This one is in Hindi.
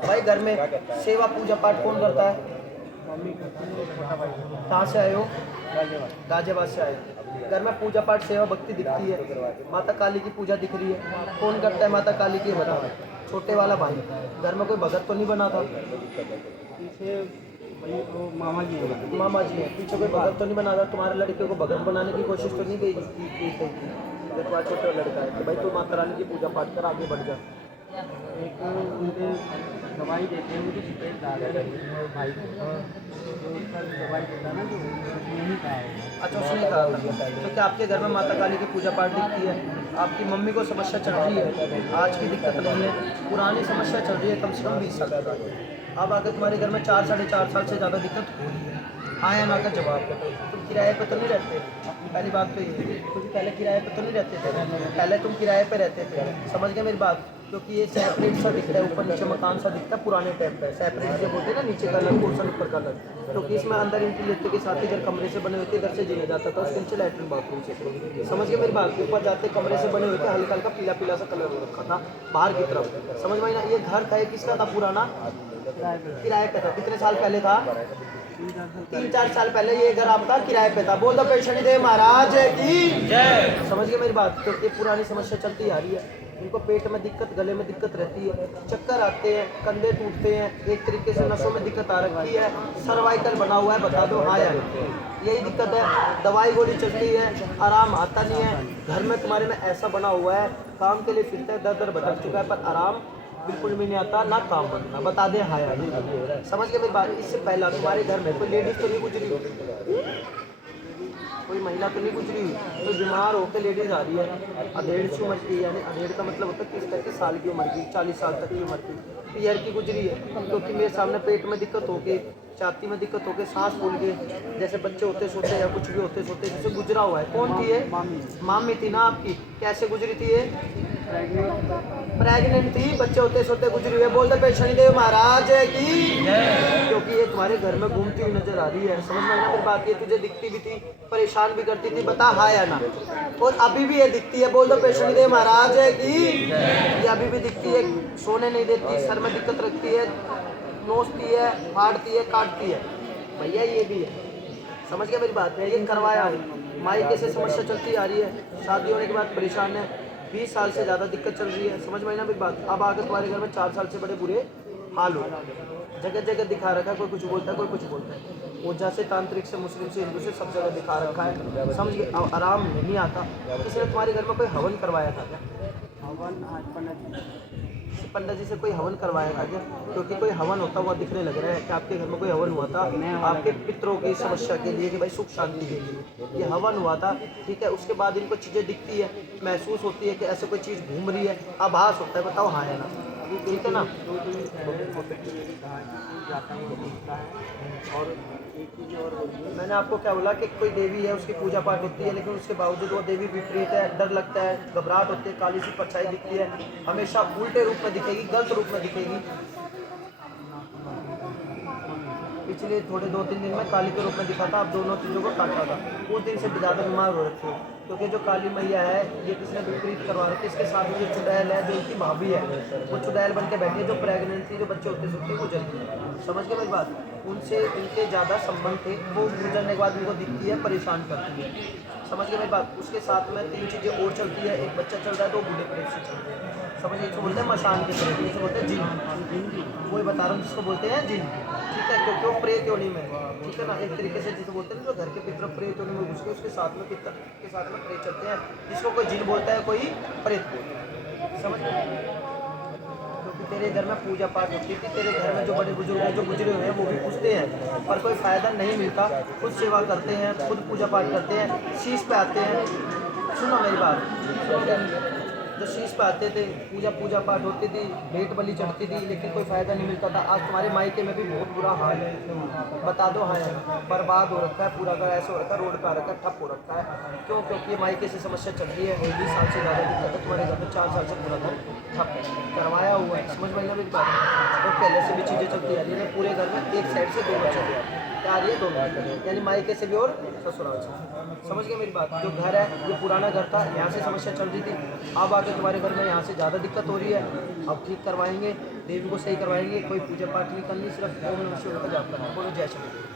भाई घर में सेवा पूजा पाठ कौन करता है? कहाँ से आए हो? गाजियाबाद से आए। घर में पूजा पाठ सेवा भक्ति दिखती है, माता काली की पूजा दिख रही है, कौन करता है माता काली की? बताओ। छोटे वाला भाई, घर में कोई भगत तो नहीं बना था? पीछे वो मामा जी हैं। मामा जी है, पीछे कोई भगत तो नहीं बना था? तुम्हारे लड़के को भगत बनाने की कोशिश तो नहीं की? तुम्हारा छोटा लड़का है तो भाई तू माता रानी की पूजा पाठ कर, आगे बढ़ जा। एक उनके दवाई देते हैं, मुझे पेट डाल है भाई को, जो उसका दवाई देता है ना, जो नहीं खाएगा। अच्छा, उसने कहा था तो क्या आपके घर में माता काली की पूजा पाठ दिखती है? आपकी मम्मी को समस्या चल रही है, आज की दिक्कत नहीं है, पुरानी समस्या चल रही है कम से कम 20 साल तक। अब आकर तुम्हारे घर में 4 साढ़े 4 साल से ज़्यादा दिक्कत हो रही है। हाँ या ना का जवाब दो। तुम किराए पे तो नहीं रहते? पहली बात तो ये है, क्योंकि पहले किराए पे तो नहीं रहते थे, पहले तुम किराए पे रहते थे, समझ गए मेरी बात? क्योंकि ये सेपरेट सा दिखता है, ऊपर नीचे मकान सा दिखता है पुराने टाइम पे, सेपरेट जो बोलते हैं ना, नीचे का अलग पोर्शन ऊपर का अलग। क्योंकि इसमें अंदर एंट्री लेते के साथ इधर कमरे से बने होते, इधर से जीना जाता था, उसके नीचे लैट्रिन बाथरूम से, समझ गए मेरी बात? ऊपर जाते कमरे से बने हुए थे, हल्का हल्का पीला पीला सा कलर हो रखा था बाहर की तरफ, समझ में ना? ये घर था, किसका था पुराना? किराए पे था। कितने साल पहले था? 3-4 साल पहले ये घर आपका किराए पे था। बोल दो पेशनी देव महाराज की जय। समझ गए मेरी बात? तो ये पुरानी समस्या चलती आ रही है। इनको पेट में दिक्कत, गले में दिक्कत रहती है, चक्कर आते हैं, कंधे टूटते हैं, एक तरीके से नसों में दिक्कत आ रखी है, सर्वाइकल बना हुआ है, बता दो हाँ या नहीं? यही दिक्कत है, दवाई गोली चलती है, आराम आता नहीं है। घर में तुम्हारे में ऐसा बना हुआ है, काम के लिए फिरते हैं, दर दर भटक चुका है, पर आराम बिल्कुल भी नहीं आता, ना काम बनना, बता दे हाँ या नहीं? समझ के मेरी बात? इससे पहला तुम्हारे घर में कोई लेडीज तो नहीं गुजरी? कोई महिला तो नहीं गुजरी? तो बीमार होकर लेडीज आ रही है, अधेड़ की उम्र की, यानी अधेड़ का मतलब होता है किस तरह के साल की उम्र की, 40 साल तक की उम्र की, पीयर की गुजरी है, क्योंकि मेरे सामने पेट में दिक्कत होके, छाती में दिक्कत होके, सांस फूल के, जैसे बच्चे होते सोते या कुछ भी होते सोते जैसे गुजरा हुआ है। कौन थी ये? मामी थी ना आपकी? कैसे गुजरी थी ये? प्रेग्नेंट थी, बच्चे होते सोते गुजरी हुई है। बोल दे पेशनी देव महाराज की, क्योंकि ये तुम्हारे घर में घूमती हुई नजर आ रही है, समझ में ना? फिर बात ये तुझे दिखती भी थी, परेशान भी करती थी, बता हाँ या ना? और अभी भी ये दिखती है, बोल दो पेशनी देव महाराज की। ये अभी भी दिखती है, सोने नहीं देती, सर में दिक्कत रखती है, नोचती है, फाड़ती है, काटती है, भैया ये भी है, समझ गया मेरी बात? ये करवाया मायके से समस्या चलती आ रही है, शादी होने के बाद परेशान है, 20 साल से ज़्यादा दिक्कत चल रही है, समझ में ना मेरी बात? अब आकर तुम्हारे घर में 4 साल से बड़े बुरे हाल हो, जगह जगह दिखा रखा है, कोई कुछ बोलता है, कोई कुछ बोलता है, ओझा से, तांत्रिक से, मुस्लिम से, हिंदू से, सब जगह दिखा रखा है, समझ गए? आराम नहीं आता। किसी ने तुम्हारे घर में कोई हवन करवाया था क्या? हवन आज पंडित जी से कोई हवन करवाया था क्या? क्योंकि कोई हवन होता हुआ दिखने लग रहा है कि आपके घर में कोई हवन हुआ था आपके पितरों की समस्या के लिए, कि भाई सुख शांति के लिए ये हवन हुआ था, ठीक है? उसके बाद इनको चीज़ें दिखती है, महसूस होती है कि ऐसे कोई चीज़ घूम रही है, आभास होता है, बताओ हाँ या ना? ठीक है ना? और एक चीज़ और मैंने आपको क्या बोला कि कोई देवी है, उसकी पूजा पाठ होती है, लेकिन उसके बावजूद वो देवी विपरीत है, डर लगता है, घबराहट होती है, काली सी परछाई दिखती है, हमेशा उल्टे रूप में दिखेगी, गलत रूप में दिखेगी। पिछले थोड़े 2-3 दिन में काली के रूप में दिखा था, अब दोनों चीज़ों को काटा था, उस दिन से ज़्यादा बीमार हो रखे हो, क्योंकि जो काली मैया है ये किसने विपरीत करवा रखी है? इसके साथ में जो चुड़ैल है, जो इनकी भाभी है, वो चुड़ैल बन के बैठी है, जो प्रेगनेंट थी, जो बच्चे होते सोते गुजरती है, समझ गए मेरी बात? उनसे इनके ज़्यादा संबंध थे, वो गुजरने के बाद उनको दिखती है, परेशान करती है, समझ गए मेरी बात? उसके साथ में 3 चीज़ें और चलती है, एक बच्चा चल रहा है, 2 बूढ़े प्रेत से चल रहे हैं, समझ गए? इसको बोलते हैं मशान के प्रेत, इसको बोलते हैं जिन, वही बता रहा हूँ जिसको बोलते हैं जिन, ठीक है? क्योंकि वो प्रेत योनि में, ठीक है ना? एक तरीके से जिसे बोलते हैं ना, जो घर के पितर प्रेत योनि में घुस के उसके साथ में पितर के साथ में प्रेत चलते हैं, जिसको कोई जिन बोलता है, कोई प्रेत बोलता है, समझ गए? क्योंकि तेरे घर में पूजा पाठ होती थी, तेरे घर में जो बड़े बुजुर्ग हैं, जो गुजरे हुए हैं, वो भी पूछते हैं, पर कोई फ़ायदा नहीं मिलता, खुद सेवा करते हैं, खुद पूजा पाठ करते हैं, शीश पे आते हैं, सुनो मेरी बात, जो शीश पे आते थे, पूजा पाठ होती थी, भेंट बलि चढ़ती थी, लेकिन कोई फ़ायदा नहीं मिलता था। आज तुम्हारे मायके में भी बहुत बुरा हाल है, बता दो हाँ यार? बर्बाद हो रखा है पूरा घर, ऐसा हो रखा है, रोड पे आ रखा है, ठप हो रखा है, क्यों? क्योंकि ये मायके से समस्या चल रही है, 20 साल से ज़्यादा दिक्कत है, तुम्हारे घर में 4 साल से पूरा घर ठप है, करवाया हुआ है, समझ में आई ना मेरी बात। और पहले से भी चीज़ें चलती आ रही है, पूरे घर में एक साइड से 2 बच्चे आ रही है, दोनों, यानी मायके से भी और ससुराल से। समझ गए मेरी बात। जो घर है ये पुराना घर था, यहाँ से समस्या चल रही थी, अब आके तुम्हारे घर में यहाँ से ज़्यादा दिक्कत हो रही है। अब ठीक करवाएंगे, देवी को सही करवाएंगे, कोई पूजा पाठ नहीं करनी, सिर्फ ओम नमः शिवाय का जाप करना। बोलो जय श्री।